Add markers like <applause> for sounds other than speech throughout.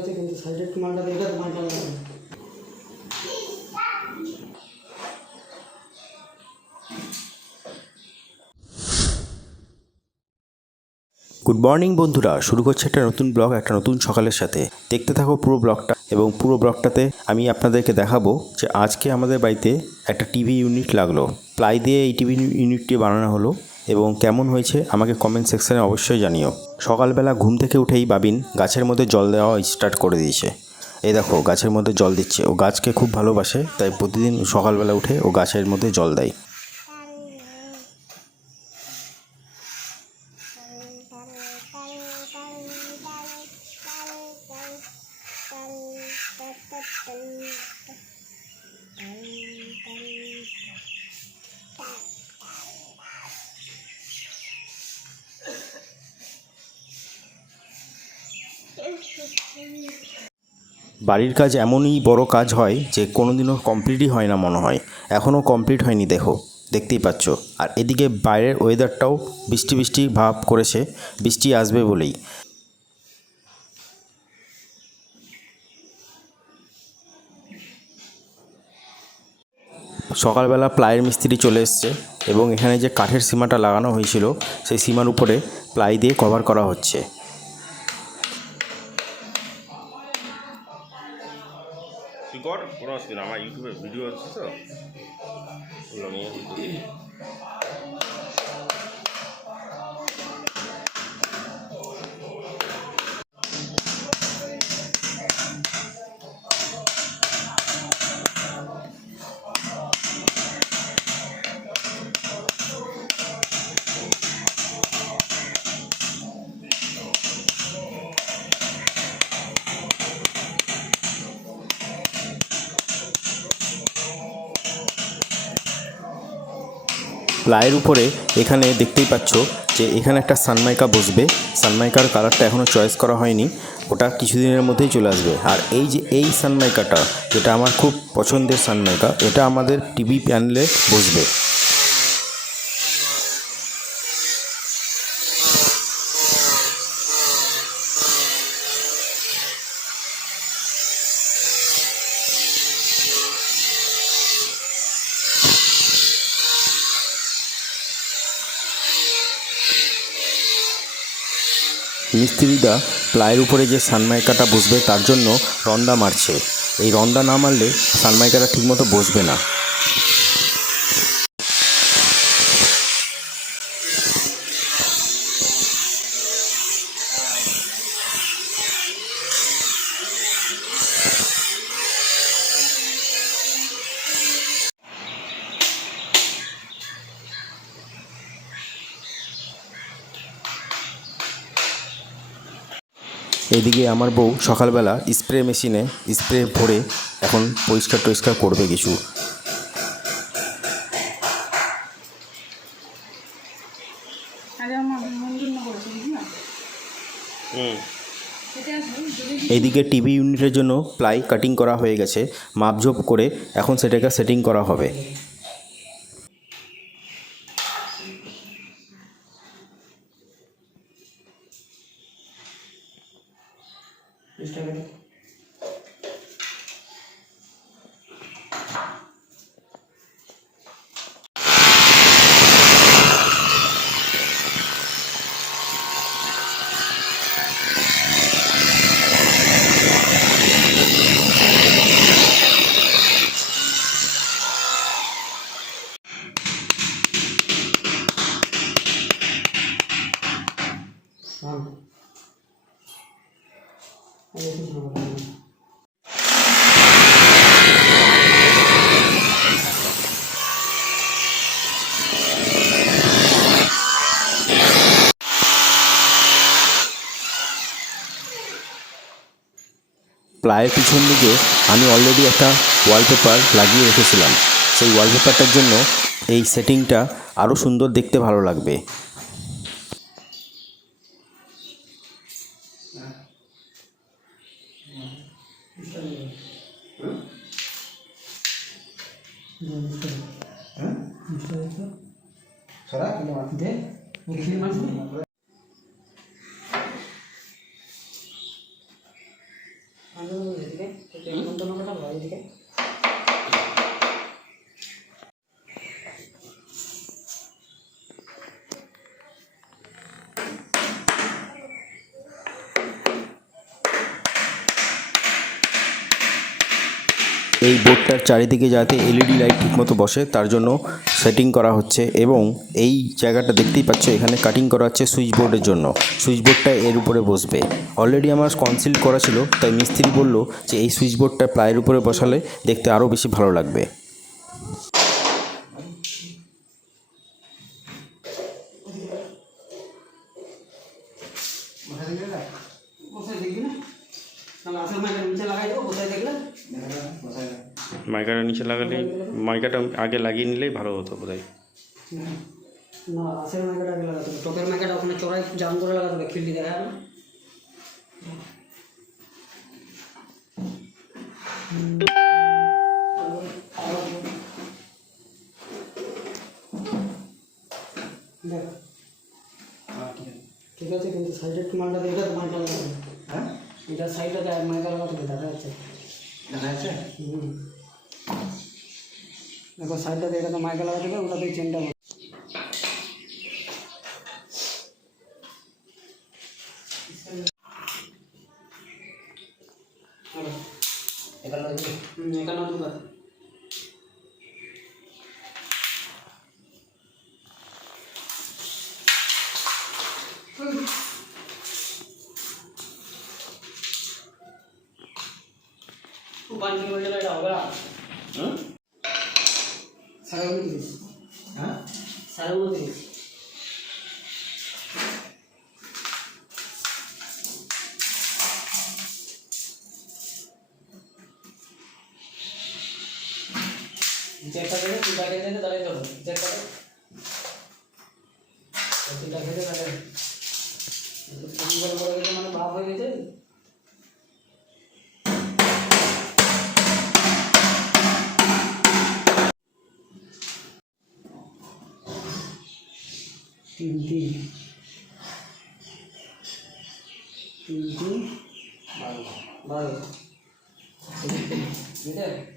আছে, কিন্তু সাইডে একটু মালটা দেখে তো মালটা লাগবে গুড মর্নিং বন্ধুরা। শুরু করছে একটা নতুন ব্লগ, একটা নতুন সকালের সাথে। দেখতে থাকো পুরো ব্লগটা, এবং পুরো ব্লগটাতে আমি আপনাদেরকে দেখাবো যে আজকে আমাদের বাড়িতে একটা টিভি ইউনিট লাগল। প্লাই দিয়ে এই টিভি ইউনিটটি বানানো হলো, এবং কেমন হয়েছে আমাকে কমেন্ট সেকশানে অবশ্যই জানিও। সকালবেলা ঘুম থেকে উঠেই বাবিন গাছের মধ্যে জল দেওয়া স্টার্ট করে দিয়েছে। এই দেখো, গাছের মধ্যে জল দিচ্ছে। ও গাছকে খুব ভালোবাসে, তাই প্রতিদিন সকালবেলা উঠে ও গাছের মধ্যে জল দেয়। বাড়ির কাজ এমনই বড় কাজ হয় যে কোনোদিনও কমপ্লিটই হয় না মনে হয়। এখনও কমপ্লিট হয়নি দেখো দেখতেই পাচ্ছ। আর এদিকে বাইরের ওয়েদারটাও বৃষ্টি বৃষ্টি ভাব করেছে। বৃষ্টি আসবে বলেই। সকালবেলা প্লাইয়ের মিস্ত্রি চলে এসছে এবং এখানে যে কাঠের সীমাটা লাগানো হয়েছিল, সেই সীমার উপরে প্লাই দিয়ে কভার করা হচ্ছে। কর কোনো অসুবিধা আমার ইউটিউবে ভিডিও আছে তো। প্লাইয়ের উপরে এখানে দেখতেই পাচ্ছ যে এখানে একটা সানমাইকা বসবে। সানমাইকার কালারটা এখনও চয়েস করা হয়নি। ওটা কিছুদিনের মধ্যেই চলে আসবে। আর এই যে এই সানমাইকাটা, যেটা আমার খুব পছন্দের সানমাইকা, এটা আমাদের টিভি প্যানেলে বসবে। মিস্ত্রিরা প্লাইয়ের উপরে যে সানমাইকাটা বসবে তার জন্য রন্দা মারছে। এই রন্দা না মারলে সানমাইকাটা ঠিকমতো বসবে না। এদিকে আমার বউ সকালবেলা স্প্রে মেশিনে স্প্রে ভরে এখন পরিষ্কার টরিষ্কার করবে কিছু। এইদিকে টিভি ইউনিটের জন্য প্লাই কাটিং করা হয়ে গেছে মাপঝোপ করে এখন সেটাকে সেটিং করা হবে। চেষ্টা করি হ্যাঁ প্লায়ের পিছন দিকে আমি অলরেডি একটা ওয়ালপেপার লাগিয়ে রেখেছিলাম। সেই ওয়ালপেপারটার জন্য এই সেটিংটা আরও সুন্দর দেখতে ভালো লাগবে। সরা? দে। এই বোর্ডটার চারিদিকে যাতে এলইডি লাইট ঠিকমতো বসে, তার জন্য সেটিং করা হচ্ছে এবং এই জায়গাটা দেখতেই পাচ্ছ, এখানে কাটিং করা হচ্ছে সুইচ বোর্ডের জন্য। সুইচ বোর্ডটা এর উপরে বসবে। অলরেডি আমার কনসিল করা ছিল, তাই মিস্ত্রি বলল যে এই সুইচ বোর্ডটা প্লায়ের উপরে বসালে দেখতে আরও বেশি ভালো লাগবে। মাইকাটা নিচে লাগালে মাইকাটা আগে লাগিয়ে নিলেই ভালো হতো বোধহয়। না আসল মাইকেটা আগে লাগাতে হবে। টপের মাইকেটা ওখানে চড়াই জাম করে লাগাতে হবে খিল্লি দেখা না। দেখ। ঠিক আছে কিন্তু সাইডে একটু মালটা দেখে তো মালটা লাগাতে হ্যাঁ? এটা সাইডে যায় মাইকা লাগাতে হবে দেখা যাচ্ছে। দেখা যাচ্ছে? হুম। দেখো সাইডটা দেখে তো মাইকা লাগাতে হবে ওটাতে চেনটা এখানে ঢুকা হয়ে গেলে উনত্রিশ হ্যাঁ? সাড়ে উনত্রিশ চেকটা দেখে দাঁড়িয়ে দিতে দাঁড়িয়ে যাব চেকটা তিনটা খেতে দাঁড়িয়ে তিন তিন তিন তিন বারো। বারো। ঠিক <laughs>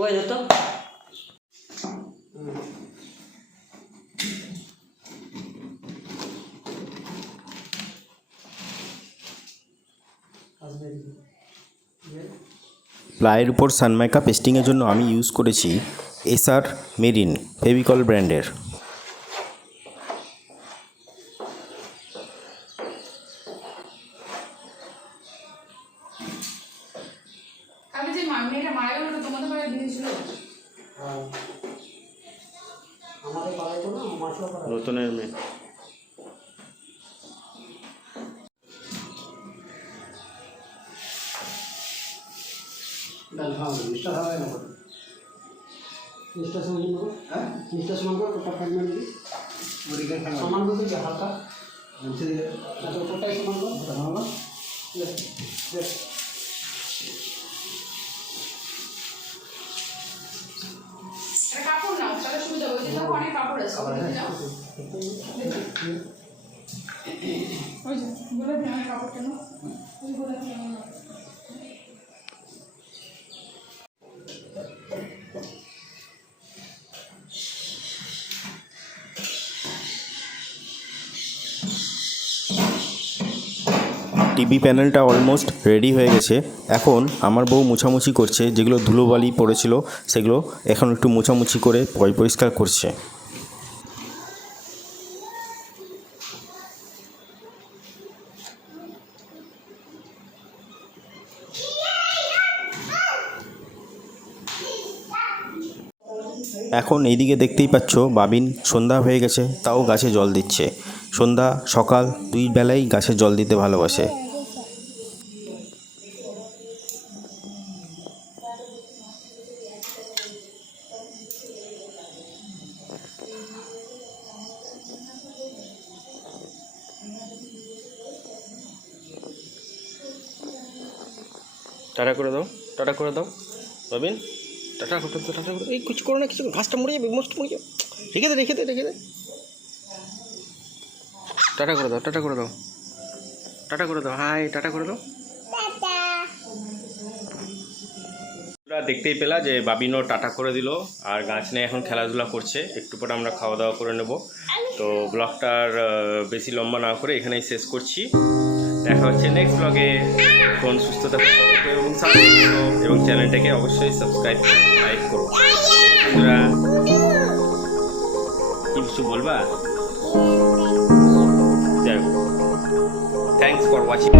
কোথায় যেত প্লায়ের উপর সানমাইকা পেস্টিংয়ের জন্য আমি ইউজ করেছি এসআর মেরিন ফেভিকল ব্র্যান্ডের। ডাল খাওয়া মিষ্টা খাওয়া না মিষ্টা সমান করো হ্যাঁ মিষ্টা সমান করো ওটা ফ্যাগমেন্ট দিই সমান করতে কি আচ্ছা ওটাই সমান করো সমান কাপড় নাও তাহলে সুবিধা হবে দেখো অনেক কাপড় আছে। ওই যে দিই অনেক কাপড় কেন ওই দিই আমার। টিভি প্যানেলটা অলমোস্ট রেডি হয়ে গেছে। এখন আমার বউ মোছামুছি করছে, যেগুলো ধুলোবালি পড়েছিল, সেগুলো এখন একটু মোছামুছি করে পয় পরিষ্কার করছে। এখন এইদিকে দেখতেই পাচ্ছ, বাবিন সন্ধ্যা হয়ে গেছে, তাও গাছে জল দিচ্ছে। সন্ধ্যা সকাল দুই বেলাই গাছে জল দিতে ভালোবাসে। টাটা করে দাও, টাটা করে দাও। রবিন, টাটা করে দাও, টাটা করে এই কিছু করো না, কিছু ঘাসটা মরে যাবে মোস্ট মরে যাবে। রেখে দে রেখে দে রেখে দে। টাটা করে দাও, টাটা করে দাও। টাটা করে দাও, হাই, টাটা করে দাও। দেখতেই পেলা যে বাবিনও টাটা করে দিল, আর গাছ নিয়ে এখন খেলাধুলা করছে। একটু পরে আমরা খাওয়া দাওয়া করে নেব। তো ব্লগটার বেশি লম্বা না করে এখানেই শেষ করছি। দেখা হচ্ছে নেক্সট ব্লগে কোন সুস্থ থাকো এবং এবং চ্যানেলটাকে অবশ্যই সাবস্ক্রাইব লাইক করো বন্ধুরা কিছু বলবা? যাই হোক। Thanks for watching